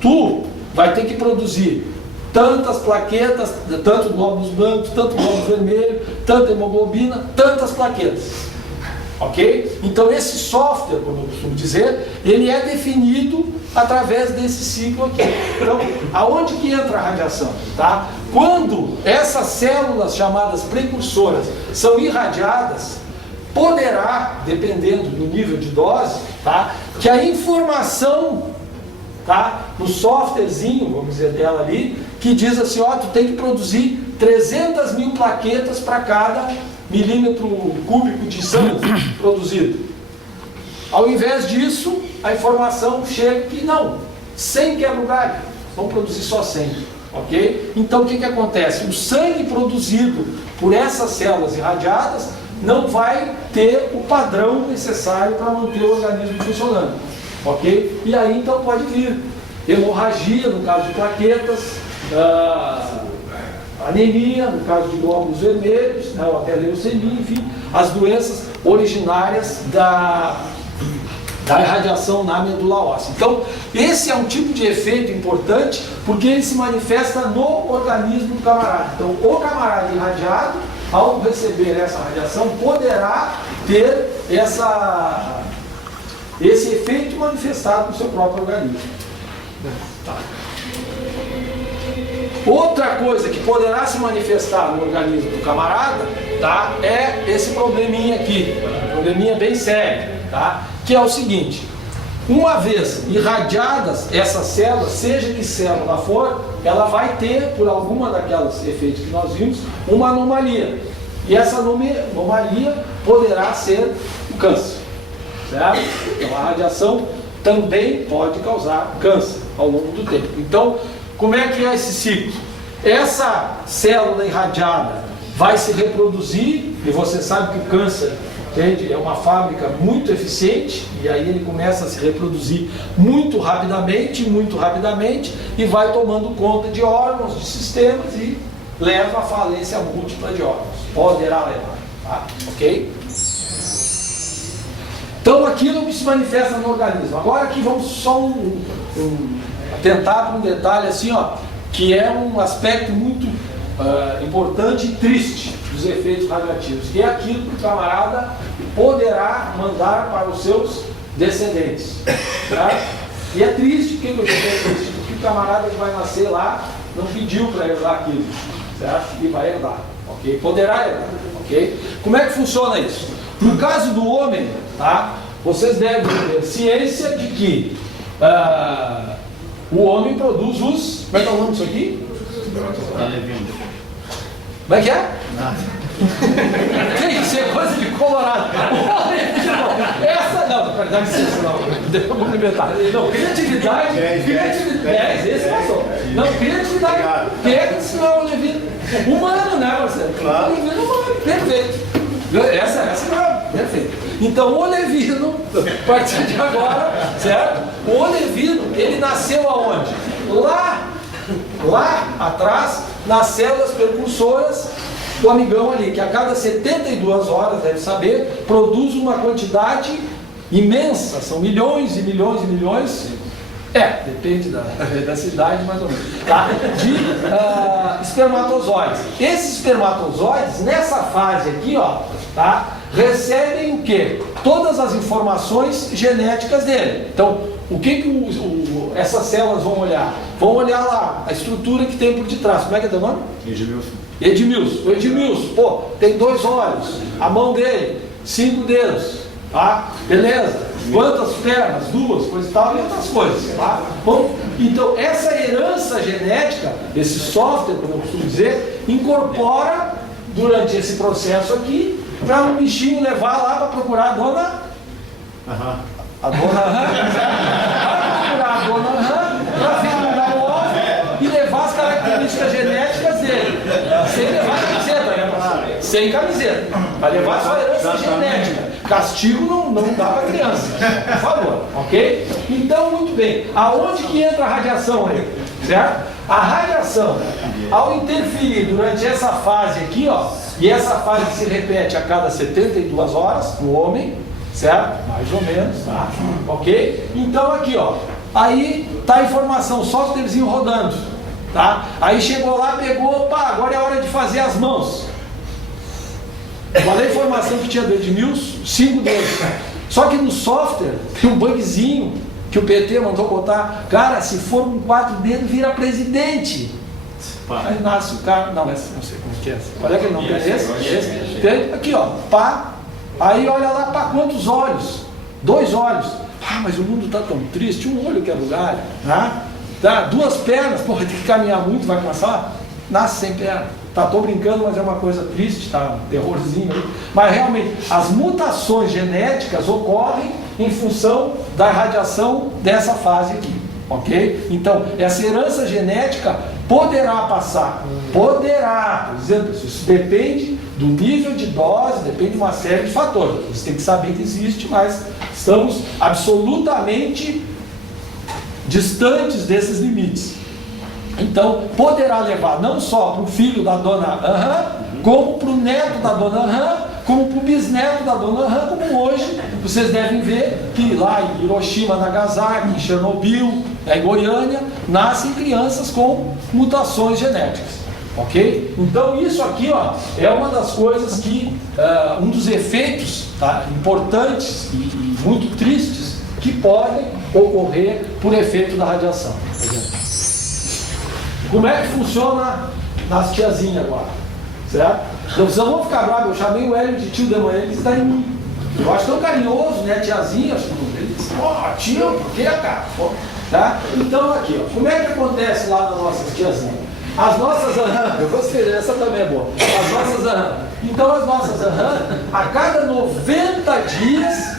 tu vai ter que produzir tantas plaquetas, tantos glóbulos brancos, tanto glóbulo vermelho, tanta hemoglobina, tantas plaquetas. Ok? Então esse software, como eu costumo dizer, ele é definido através desse ciclo aqui. Então, aonde que entra a radiação? Tá? Quando essas células chamadas precursoras são irradiadas, poderá, dependendo do nível de dose, tá? Que a informação, tá? No softwarezinho, vamos dizer, dela ali, que diz assim, ó, tu tem que produzir 300 mil plaquetas para cada milímetro cúbico de sangue produzido. Ao invés disso, a informação chega que não, 100 quebra-galho, vamos produzir só 100, ok? Então o que acontece? O sangue produzido por essas células irradiadas não vai ter o padrão necessário para manter o organismo funcionando, ok? E aí então pode vir hemorragia, no caso de plaquetas, anemia, no caso de glóbulos vermelhos, né, ou até leucemia, enfim, as doenças originárias da irradiação na medula óssea. Então, esse é um tipo de efeito importante, porque ele se manifesta no organismo do camarada. Então, o camarada irradiado, ao receber essa radiação, poderá ter esse efeito manifestado no seu próprio organismo. Tá. Outra coisa que poderá se manifestar no organismo do camarada, tá, é esse probleminha aqui, probleminha bem sério, tá, que é o seguinte: uma vez irradiadas essas células, seja que célula for, ela vai ter, por alguma daquelas efeitos que nós vimos, uma anomalia. E essa anomalia poderá ser o câncer, certo? Então a radiação também pode causar câncer ao longo do tempo. Então, como é que é esse ciclo? Essa célula irradiada vai se reproduzir, e você sabe que o câncer, entende, é uma fábrica muito eficiente, e aí ele começa a se reproduzir muito rapidamente, e vai tomando conta de órgãos, de sistemas, e leva à falência múltipla de órgãos. Poderá levar, tá? Ok? Então aquilo se manifesta no organismo. Agora aqui vamos só atentar para um detalhe assim, ó, que é um aspecto muito importante e triste dos efeitos radioativos, que é aquilo que o camarada poderá mandar para os seus descendentes. Tá? E é triste, por que eu digo triste? Porque o camarada que vai nascer lá não pediu para herdar aquilo, certo? E vai herdar, ok? Poderá herdar, ok? Como é que funciona isso? No caso do homem, tá? Vocês devem ter ciência de que o homem produz os... Como é que é o nome disso aqui? Como é que é? Isso é coisa de colorado. Essa não, dá licença, não. Deixa eu cumprimentar. Não, criatividade. 10, esse passou. Não, criatividade. Pega, senão é o Olevino. Humano, né, Marcelo? Claro. Olevino humano, perfeito. Essa é perfeito. Então o Olevino, a partir de agora, certo? O Olevino, ele nasceu aonde? Lá atrás, nas células percursoras do amigão ali, que a cada 72 horas, deve saber, produz uma quantidade imensa, são milhões e milhões e milhões Depende da cidade, mais ou menos. Tá? De espermatozoides. Esses espermatozoides, nessa fase aqui, ó, tá? Recebem o quê? Todas as informações genéticas dele. Então, o que essas células vão olhar? Vão olhar lá a estrutura que tem por detrás. Como é que é teu nome? Edmilson. Edmilson. O Edmilson, pô, tem 2 olhos. A mão dele, 5 dedos. Tá? Beleza? Quantas pernas? 2, coisa e tal, e outras coisas. Tá? Bom, então, essa herança genética, esse software, como eu costumo dizer, incorpora durante esse processo aqui, para um bichinho levar lá para procurar a dona. A dona Rã. Para procurar a dona Rã, para fecundar o ovo e levar as características genéticas dele. Sem levar camiseta, né? Sem camiseta. Para levar sua herança genética. Castigo não dá para criança, por favor, ok? Então, muito bem, aonde que entra a radiação aí, certo? A radiação, ao interferir durante essa fase aqui, ó, e essa fase se repete a cada 72 horas no homem, certo? Mais ou menos, tá? Ok? Então, aqui, ó, aí tá a informação, softwarezinho rodando, tá? Aí chegou lá, pegou, opa, agora é hora de fazer as mãos. Qual é a informação que tinha do Edmilson? 5 dedos. Só que no software tem um bugzinho que o PT mandou botar. Cara, se for com 4 dedos, vira presidente. Aí nasce o cara. Não, essa não sei como que é essa. Qual é que não tem esse? Tem aqui, ó. Pá. Aí olha lá, pá, quantos olhos? 2 olhos. Ah, mas o mundo tá tão triste. Um olho que é lugar. Tá? 2 pernas. Porra, tem que caminhar muito, vai passar. Nasce sem perna. Tá, tô brincando, mas é uma coisa triste, tá? Um terrorzinho aí. Mas realmente, as mutações genéticas ocorrem em função da radiação dessa fase aqui, ok? Então, essa herança genética poderá passar, poderá, tô dizendo isso depende do nível de dose, depende de uma série de fatores. Você tem que saber que existe, mas estamos absolutamente distantes desses limites. Então, poderá levar não só para o filho da dona Rã, como para o neto da dona Rã, como para o bisneto da dona Rã, como hoje vocês devem ver que lá em Hiroshima, Nagasaki, em Chernobyl, em Goiânia, nascem crianças com mutações genéticas. Ok? Então, isso aqui, ó, é uma das coisas que, um dos efeitos, tá, importantes e muito tristes que podem ocorrer por efeito da radiação. Como é que funciona nas tiazinhas agora? Certo? Então vocês não vão ficar bravos, eu chamei o Hélio de tio de manhã, ele está em mim. Eu acho tão carinhoso, né? Tiazinha, ele disse, tio, por que, cara? Tá? Então aqui, ó, como é que acontece lá nas nossas tiazinhas? As nossas eu gostei dessa também é boa. As nossas então as nossas a cada 90 dias,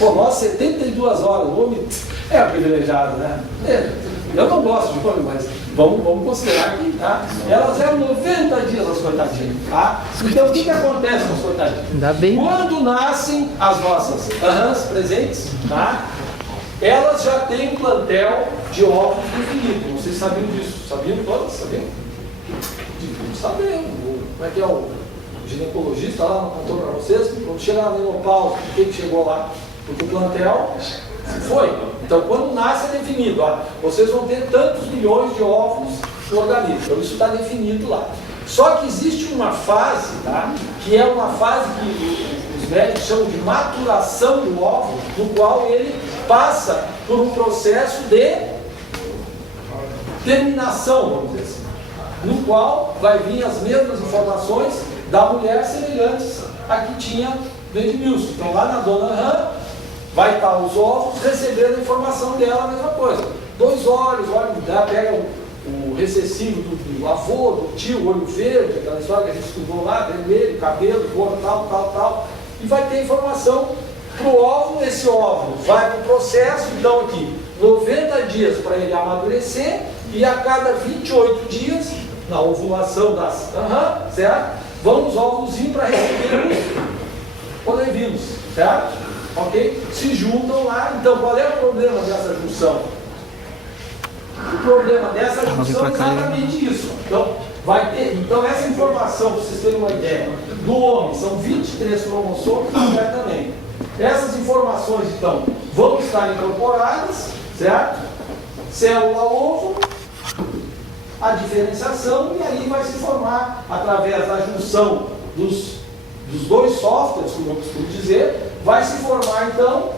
nós 72 horas, o homem é privilegiado, né? Eu não gosto de homem, mas vamos considerar que, tá? Elas eram 90 dias as coitadinhas, tá? Então o que acontece com as coitadinhas? Ainda bem. Quando nascem as nossas rãs presentes, tá? Elas já têm um plantel de óvulos definido. Vocês sabiam disso? Sabiam todas? Sabiam? Sabiam. Como é que é o ginecologista lá não contou para vocês? Quando chega na menopausa, por que chegou lá? Porque o plantel foi. Então, quando nasce é definido. Ó, vocês vão ter tantos milhões de óvulos no organismo. Então, isso está definido lá. Só que existe uma fase, tá? Que é uma fase que os médicos chamam de maturação do óvulo, no qual ele passa por um processo de terminação, vamos dizer assim, no qual vai vir as mesmas informações da mulher semelhantes a que tinha do Edmilson. Então, lá na dona Rã, vai estar os óvulos recebendo a informação dela, a mesma coisa. 2 olhos, pega o recessivo do avô, do tio, olho verde, aquela história que a gente estudou lá, vermelho, cabelo, cor, tal, e vai ter informação para o óvulo. Esse óvulo vai para o processo, então aqui, 90 dias para ele amadurecer, e a cada 28 dias, na ovulação das certo? Vão os óvulos para receber os olevinos, certo? Ok? Se juntam lá. Então, qual é o problema dessa junção? O problema dessa junção é exatamente isso. Então, vai ter. Então, essa informação, para vocês terem uma ideia, do homem são 23 cromossomos completamente. Essas informações, então, vão estar incorporadas, certo? célula-ovo, a diferenciação, e aí vai se formar, através da junção dos dois softwares, como eu costumo dizer, vai se formar então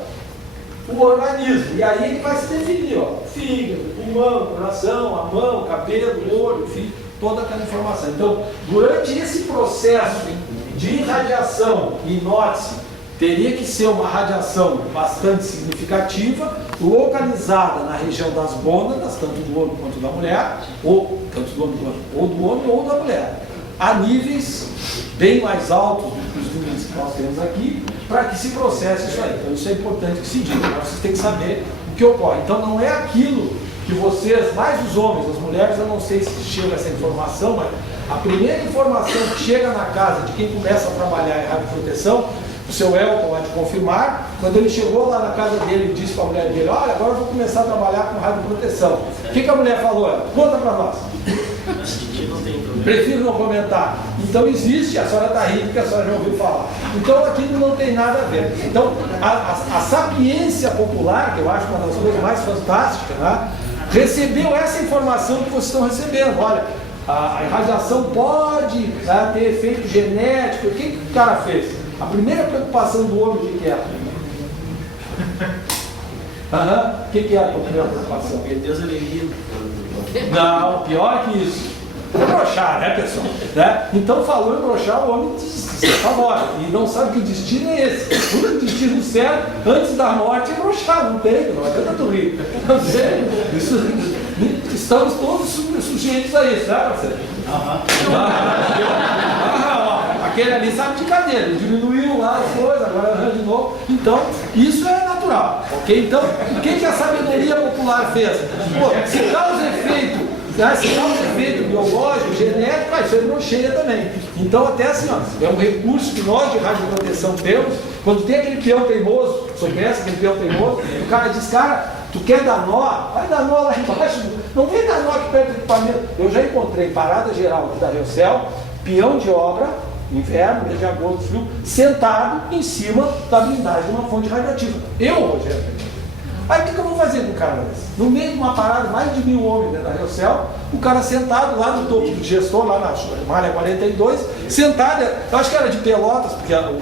o organismo. E aí ele vai se definir, ó, fígado, pulmão, coração, a mão, cabelo, olho, enfim, toda aquela informação. Então, durante esse processo de irradiação e hipnose, teria que ser uma radiação bastante significativa, localizada na região das gônadas, tanto do homem quanto da mulher, ou tanto do homem ou da mulher, a níveis bem mais altos do que os níveis que nós temos aqui, para que se processe isso aí. Então isso é importante que se diga, vocês têm que saber o que ocorre. Então não é aquilo que vocês, mais os homens, as mulheres, eu não sei se chega essa informação, mas a primeira informação que chega na casa de quem começa a trabalhar em radioproteção, o seu Elton pode confirmar, quando ele chegou lá na casa dele e disse para a mulher dele, olha, agora eu vou começar a trabalhar com radioproteção. O que a mulher falou? Conta para nós. Prefiro não comentar. Então existe, a senhora está rindo porque a senhora já ouviu falar. Então aquilo não tem nada a ver. Então a sapiência popular, que eu acho uma das coisas mais fantásticas, né, recebeu essa informação que vocês estão recebendo. Olha, a irradiação pode, né, ter efeito genético. O que o cara fez? A primeira preocupação do homem, o que é? O que é a primeira preocupação? Porque Deus é lindo. Não, pior que isso. É broxar, né, pessoal? Né? Então, falou em broxar, o homem se apavora. E não sabe que o destino é esse. O destino certo, antes da morte, é broxar. Não tem, não adianta tu rir. Não tem. Estamos todos sujeitos a isso, né, parceiro? Aquele ali sabe de cadeira, ele diminuiu lá as coisas, agora arranja de novo. Então, isso é natural, ok? Então, o que a sabedoria popular fez? Pô, se causa efeito, né? Se causa efeito biológico, genético, isso é broxeia também. Então, até assim, ó, é um recurso que nós de radioproteção temos. Quando tem aquele peão teimoso, você conhece aquele peão teimoso? O cara diz, cara, tu quer dar nó? Vai dar nó lá embaixo. Não vem dar nó aqui perto do equipamento. Eu já encontrei parada geral aqui da Riocel, peão de obra, inverno, mês de agosto, frio, sentado em cima da blindagem de uma fonte radioativa. Eu, Rogério. Aí o que eu vou fazer com o cara desse? No meio de uma parada, mais de 1000 homens dentro da Riocel, o cara sentado lá no topo do gestor, lá na malha 42, sentado, eu acho que era de Pelotas, porque o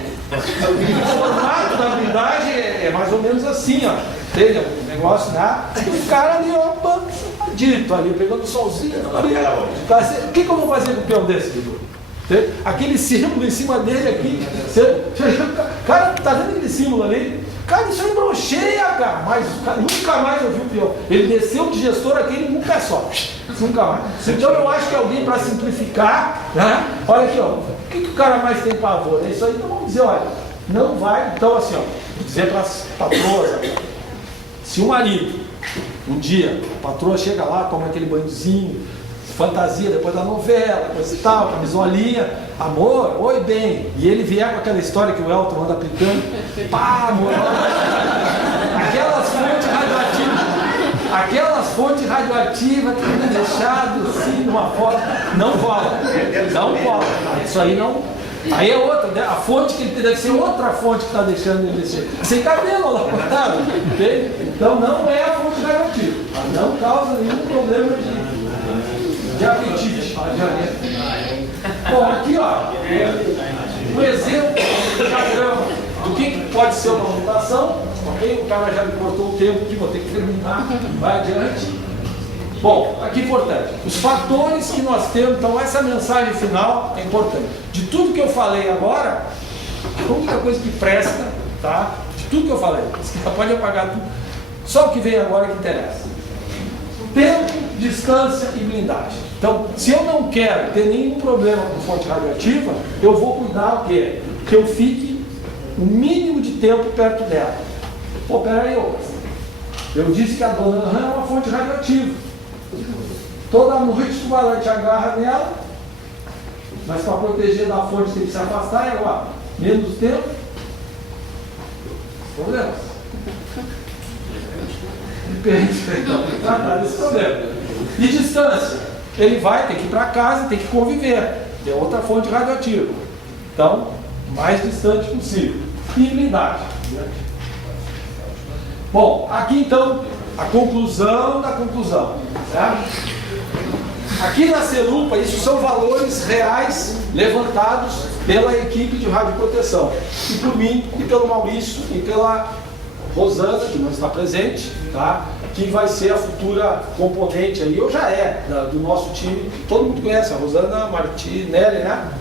formato da blindagem é mais ou menos assim, ó. Entende? O negócio, né? E o cara ali, ó, dito ali, pegando o solzinho. O que eu vou fazer com o peão desse, Dudu? Aquele símbolo em cima dele aqui, cara, tá vendo aquele símbolo ali? Cara, isso aí broxeia, cara, mas nunca mais eu vi o peão. Ele desceu de gestor aquele num pé só, nunca mais. Então eu acho que alguém, para simplificar, né? Olha aqui, ó, o que o cara mais tem pavor? É isso aí, então vamos dizer, olha, não vai, então assim, ó, vou dizer para as patroas, se o marido, um dia, a patroa chega lá, toma aquele banhozinho, fantasia depois da novela, coisa e tal, camisolinha, amor, oi bem, e ele vier com aquela história que o Elton anda aplicando, pá, amor, aquelas fontes radioativas que tem deixado assim numa foto, não cola, isso aí não, aí é outra, né? A fonte que ele deve ser outra fonte que está deixando ele descer, sem cabelo lá, cortado, então não é a fonte radioativa, não causa nenhum problema de apetite. Bom, aqui ó, um exemplo do que pode ser uma mutação, ok? O cara já me cortou o tempo aqui, vou ter que terminar, vai adiante. Bom, aqui importante, os fatores que nós temos, então essa mensagem final é importante. De tudo que eu falei agora, a única coisa que presta, tá? De tudo que eu falei, você pode apagar tudo, só o que vem agora que interessa. Tempo, distância e blindagem. Então, se eu não quero ter nenhum problema com fonte radioativa, eu vou cuidar o quê? Que eu fique o mínimo de tempo perto dela. Pô, peraí, eu disse que a dona Rã é uma fonte radioativa. Toda noite tu vai lá e te agarra nela, mas para proteger da fonte tem que se afastar, é igual. Menos tempo, problemas. Tratar desse problema. E distância, ele vai ter que ir para casa, tem que conviver, é outra fonte radioativa. Então, mais distante possível. E blindagem. Bom, aqui então a conclusão da conclusão, certo? Aqui na Celupa, isso são valores reais levantados pela equipe de radioproteção, e por mim, e pelo Maurício, e pela Rosana, que não está presente, tá? Que vai ser a futura componente aí, ou já é, do nosso time. Todo mundo conhece a Rosana Martinelli, né?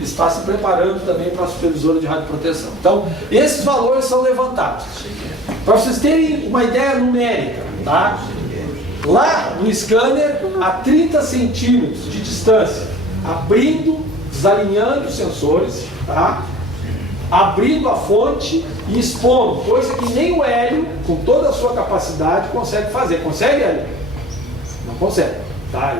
Está se preparando também para a supervisora de radioproteção. Então, esses valores são levantados. Para vocês terem uma ideia numérica, tá? Lá no scanner, a 30 centímetros de distância, abrindo, desalinhando os sensores, tá? Abrindo a fonte e expondo, coisa que nem o Hélio, com toda a sua capacidade, consegue fazer. Consegue, Hélio? Não consegue. Tá?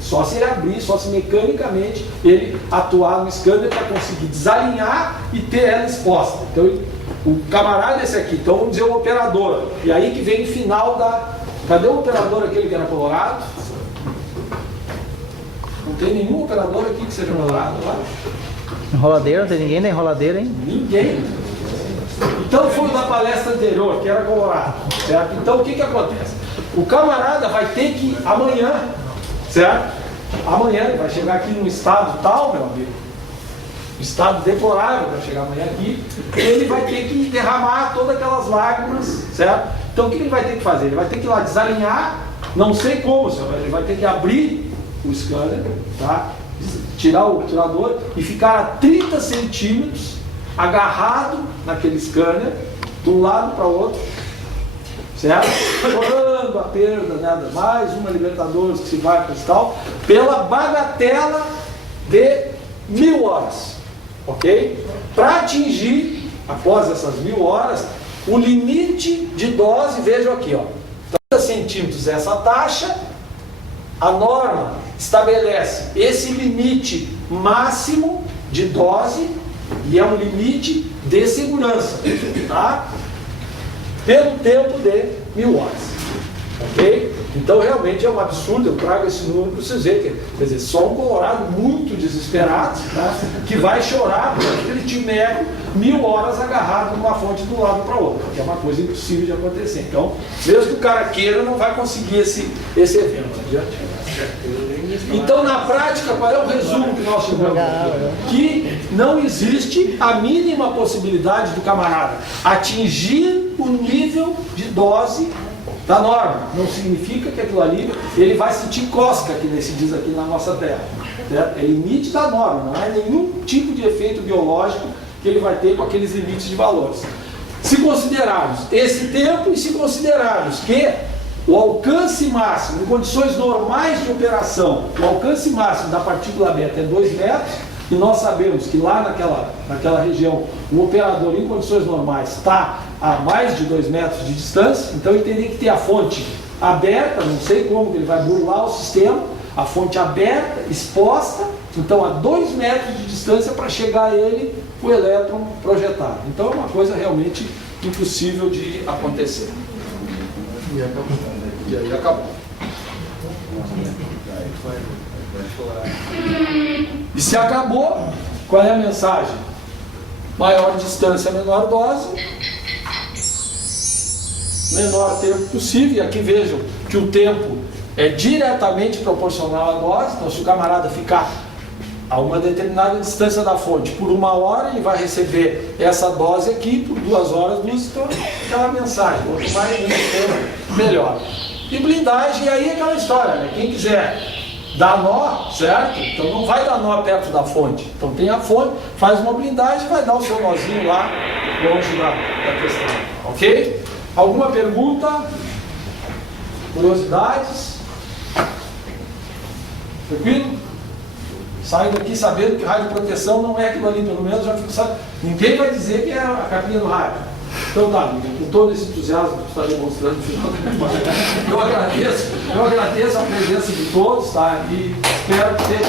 Só se ele abrir, só se mecanicamente ele atuar no scanner para conseguir desalinhar e ter ela exposta. Então, o camarada é esse aqui, então vamos dizer o operador. E aí que vem o final da... Cadê o operador aquele que era colorado? Não tem nenhum operador aqui que seja colorado lá? Enroladeira, não tem ninguém da enroladeira, hein? Ninguém. Então foi da palestra anterior, que era colorado, certo? Então o que acontece? O camarada vai ter que, amanhã, certo? Amanhã ele vai chegar aqui num estado tal, meu amigo, um estado deplorável, vai chegar amanhã aqui, ele vai ter que derramar todas aquelas lágrimas, certo? Então o que ele vai ter que fazer? Ele vai ter que ir lá desalinhar, não sei como, senhor, ele vai ter que abrir o scanner, tá? Tirar o obturador e ficar a 30 centímetros agarrado naquele scanner, de um lado para o outro, certo? Chorando a perda, nada mais, uma Libertadores que se vai para tal, pela bagatela de 1000 horas, ok? Para atingir, após essas 1000 horas, o limite de dose, vejam aqui, ó, 30 centímetros essa taxa, a norma estabelece esse limite máximo de dose e é um limite de segurança, tá? Pelo tempo de 1000 horas, ok? Então realmente é um absurdo, eu trago esse número para vocês verem, quer dizer, só um colorado muito desesperado, tá? Que vai chorar por aquele timeco 1000 horas agarrado numa fonte de um lado para o outro, que é uma coisa impossível de acontecer. Então, mesmo que o cara queira, não vai conseguir esse evento. Adiante. Então, na prática, qual é o resumo que nós tivemos aqui? Que não existe a mínima possibilidade do camarada atingir o nível de dose da norma. Não significa que aquilo ali, ele vai sentir cosca, que se diz aqui na nossa terra. Certo? É limite da norma, não é nenhum tipo de efeito biológico que ele vai ter com aqueles limites de valores. Se considerarmos esse tempo e se considerarmos que o alcance máximo, em condições normais de operação, o alcance máximo da partícula beta é 2 metros, e nós sabemos que lá naquela região, o operador em condições normais está a mais de 2 metros de distância, então ele teria que ter a fonte aberta, não sei como ele vai burlar o sistema, a fonte aberta, exposta, então a 2 metros de distância para chegar a ele o elétron projetado. Então é uma coisa realmente impossível de acontecer. E aí acabou. E se acabou, qual é a mensagem? Maior distância, menor dose, menor tempo possível. E aqui vejam que o tempo é diretamente proporcional à dose. Então, se o camarada ficar a uma determinada distância da fonte por 1 hora, ele vai receber essa dose aqui, por 2 horas, então aquela mensagem, quanto mais tempo, melhor. E blindagem, aí é aquela história, né? Quem quiser dar nó, certo? Então não vai dar nó perto da fonte. Então tem a fonte, faz uma blindagem e vai dar o seu nozinho lá, longe da questão. Ok? Alguma pergunta? Curiosidades? Tranquilo? Saio daqui sabendo que radioproteção não é aquilo ali, pelo menos já fico sabendo. Ninguém vai dizer que é a capinha do rádio. Então tá, amiga, com todo esse entusiasmo que você está demonstrando no final da eu agradeço a presença de todos, tá? E espero que tenha